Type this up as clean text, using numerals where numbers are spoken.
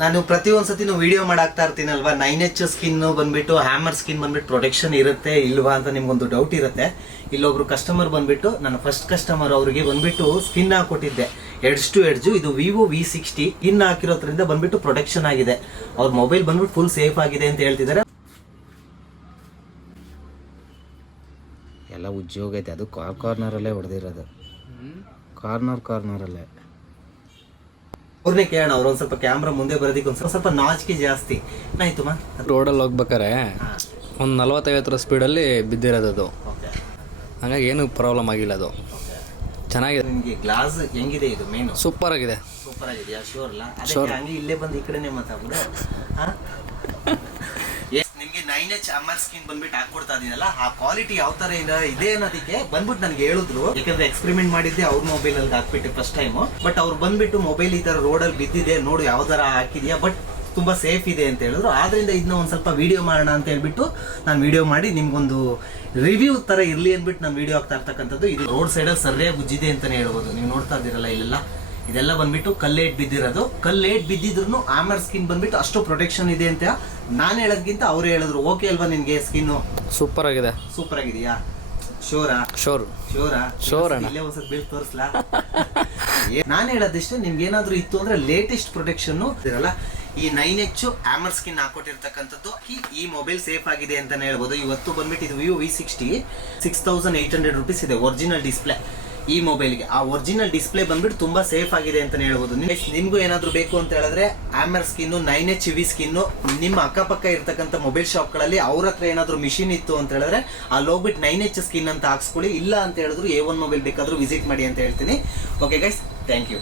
ನಾನು ಪ್ರತಿಯೊಂದ್ಸತಿನೂ video ಮಾಡಾಕ್ತಾ ಇರ್ತೀನಲ್ವಾ, 9H skin ಬಂದ್ಬಿಟ್ಟು hammer skin ಬಂದ್ಬಿಟ್ಟು ಪ್ರೊಟೆಕ್ಷನ್ ಇರುತ್ತೆ ಇಲ್ವಾ ಅಂತ ನಿಮ್ಗೊಂದು ಡೌಟ್ ಇರುತ್ತೆ. ಇಲ್ಲೊಬ್ರು ಕಸ್ಟಮರ್ ಬಂದ್ಬಿಟ್ಟು, ನನ್ನ ಫಸ್ಟ್ ಕಸ್ಟಮರ್, ಅವ್ರಿಗೆ ಬಂದ್ಬಿಟ್ಟು ಸ್ಕಿನ್ ಹಾಕೊಟ್ಟಿದ್ದೆ ಎಡ್ಜ್ ಟು ಎಡ್ಜ್. ಇದು ವಿವೋ V60 ಸ್ಕಿನ್ ಹಾಕಿರೋದ್ರಿಂದ ಬಂದ್ಬಿಟ್ಟು ಪ್ರೊಟೆಕ್ಷನ್ ಆಗಿದೆ. ಅವ್ರ ಮೊಬೈಲ್ ಬಂದ್ಬಿಟ್ಟು ಫುಲ್ ಸೇಫ್ ಆಗಿದೆ ಅಂತ ಹೇಳ್ತಿದ್ದಾರೆ. ಎಲ್ಲ ಉದ್ಯೋಗ ಐತೆ, ಅದು ಕಾರ್ನರಲ್ಲೇ ಹೊಡೆದಿರೋದು, ಕಾರ್ನರಲ್ಲೇ. ಅವ್ರನ್ನೇ ಕೇಳೋಣ, ಅವ್ರು ಒಂದ್ ಸ್ವಲ್ಪ ಕ್ಯಾಮ್ರಾ ಮುಂದೆ ಬರೋದಕ್ಕೆ ಒಂದ್ ಸ್ವಲ್ಪ ನಾಚಿಕೆ ಜಾಸ್ತಿ. ಏನಾಯ್ತು ರೋಡಲ್ಲಿ ಹೋಗ್ಬೇಕಾರೆ ಒಂದು 40-50 ಸ್ಪೀಡಲ್ಲಿ ಬಿದ್ದಿರೋದು ಅದು. ಹಾಗಾಗಿ ಏನು ಪ್ರಾಬ್ಲಮ್ ಆಗಿಲ್ಲ, ಅದು ಚೆನ್ನಾಗಿದೆ. ನಿಮಗೆ ಗ್ಲಾಸ್ ಹೆಂಗಿದೆ? ಇದು ಮೇನು ಸೂಪರ್ ಆಗಿದೆ. ಸೂಪರ್ ಆಗಿದೆಯಾ? ಶೋರ್ ಅಲ್ಲ? ಅದಕ್ಕೆ ಹಂಗೆ ಇಲ್ಲೇ ಬಂದು ಈ ಕಡೆನೇ ಮಾತಾಡ್ಬಿಡು. ನಿಮ್ಗೆ 9H ಹ್ಯಾಮರ್ ಸ್ಕಿನ್ ಬಂದ್ಬಿಟ್ಟು ಹಾಕೊಡ್ತಾ ಇದೀನಲ್ಲ, ಆ ಕ್ವಾಲಿಟಿ ಯಾವ ತರ ಇದೆ ಅನ್ನೋದಕ್ಕೆ ಬಂದ್ಬಿಟ್ಟು ನನ್ಗೆ ಹೇಳಿದ್ರು. ಯಾಕಂದ್ರೆ ಎಕ್ಸ್ಪೆರಿಮೆಂಟ್ ಮಾಡಿದ್ದೆ ಅವ್ರ ಮೊಬೈಲ್ ಅಲ್ಲಿ ಹಾಕ್ಬಿಟ್ಟು ಫಸ್ಟ್ ಟೈಮ್. ಬಟ್ ಅವ್ರು ಬಂದ್ಬಿಟ್ಟು ಮೊಬೈಲ್ ಈ ತರ ರೋಡ್ ಅಲ್ಲಿ ಬಿದ್ದಿದೆ, ನೋಡು ಯಾವ ತರ ಹಾಕಿದ್ಯಾ, ಬಟ್ ತುಂಬಾ ಸೇಫ್ ಇದೆ ಅಂತ ಹೇಳಿದ್ರು. ಆದ್ರಿಂದ ಇದನ್ನ ಒಂದ್ ಸ್ವಲ್ಪ ವಿಡಿಯೋ ಮಾಡೋಣ ಅಂತ ಹೇಳ್ಬಿಟ್ಟು ನಾನು ವಿಡಿಯೋ ಮಾಡಿ ನಿಮ್ಗೊಂದು ರಿವ್ಯೂ ತರ ಇರ್ಲಿ ಅಂದ್ಬಿಟ್ಟು ನಾನು ವಿಡಿಯೋ ಆಗ್ತಾ ಇರ್ತಕ್ಕಂಥದ್ದು. ಇದು ರೋಡ್ ಸೈಡ್ ಅಲ್ಲಿ ಸರಿಯಾಗಿ ಉಜ್ಜಿದೆ ಅಂತಾನೆ ಹೇಳ್ಬೋದು. ನೀವು ನೋಡ್ತಾ ಇದ್ದೀರಲ್ಲ, ಇಲ್ಲೆಲ್ಲ ಇದೆಲ್ಲ ಬಂದ್ಬಿಟ್ಟು ಕಲ್ಲೇಟ್ ಬಿದ್ದಿರೋದು. ಕಲ್ಲೇಟ್ ಬಿದ್ದಿದ್ರು ಹ್ಯಾಮರ್ ಸ್ಕಿನ್ ಬಂದ್ಬಿಟ್ಟು ಅಷ್ಟು ಪ್ರೊಟೆಕ್ಷನ್ ಇದೆ ಅಂತ ನಾನು ಹೇಳೋದ್ಕಿಂತ ಅವ್ರು ಹೇಳಿದ್ರು. ಓಕೆ ಅಲ್ವಾ ನಿನ್ಗೆ? ಸ್ಕಿನ್ ಸೂಪರ್ ಆಗಿದೆ. ಸೂಪರ್ ಆಗಿದೆಯಾ? ಶೋರಾ? ಶೋರ್ ಅಣ್ಣ. ಇಲ್ಲೇ ಒಂದ್ಸತಿ ಬಿಲ್ ತೋರಿಸ್ಲಾ? ನಾನು ಹೇಳೋದಿಷ್ಟೇ, ನಿಮ್ಗೆ ಏನಾದ್ರು ಇತ್ತು ಅಂದ್ರೆ ಲೇಟೆಸ್ಟ್ ಪ್ರೊಟೆಕ್ಷನ್ ಇರಲ್ಲ. ಈ 9H ಹ್ಯಾಮರ್ ಸ್ಕಿನ್ ಹಾಕೊಟ್ಟಿರ್ತಕ್ಕಂಥದ್ದು ಈ ಮೊಬೈಲ್ ಸೇಫ್ ಆಗಿದೆ ಅಂತಾನೆ ಹೇಳ್ಬೋದು. ಇವತ್ತು ಬಂದ್ಬಿಟ್ಟು ಇದು ವಿವೋ V60 6800 ರುಪೀಸ್ ಇದೆ ಒರಿಜಿನಲ್ ಡಿಸ್ಪ್ಲೇ ಈ ಮೊಬೈಲ್ಗೆ. ಆ ಒರಿಜಿನಲ್ ಡಿಸ್ಪ್ಲೇ ಬಂದ್ಬಿಟ್ಟು ತುಂಬಾ ಸೇಫ್ ಆಗಿದೆ ಅಂತಾನೆ ಹೇಳ್ಬೋದು. ನಿಮ್ಗೂ ಏನಾದ್ರು ಬೇಕು ಅಂತ ಹೇಳಿದ್ರೆ hammer skin 9H V skin ನಿಮ್ಮ ಅಕ್ಕಪಕ್ಕ ಇರ್ತಕ್ಕಂಥ ಮೊಬೈಲ್ ಶಾಪ್ಗಳಲ್ಲಿ ಅವ್ರ ಹತ್ರ ಏನಾದ್ರು ಮಿಷಿನ್ ಇತ್ತು ಅಂತ ಹೇಳಿದ್ರೆ ಅಲ್ಲಿ ಹೋಗ್ಬಿಟ್ಟು 9H ಸ್ಕಿನ್ ಅಂತ ಹಾಕ್ಸ್ಕೊಳ್ಳಿ. ಇಲ್ಲ ಅಂತ ಹೇಳಿದ್ರು A1 ಮೊಬೈಲ್ ಬೇಕಾದ್ರೂ ವಿಸಿಟ್ ಮಾಡಿ ಅಂತ ಹೇಳ್ತೀನಿ. Okay guys, thank you.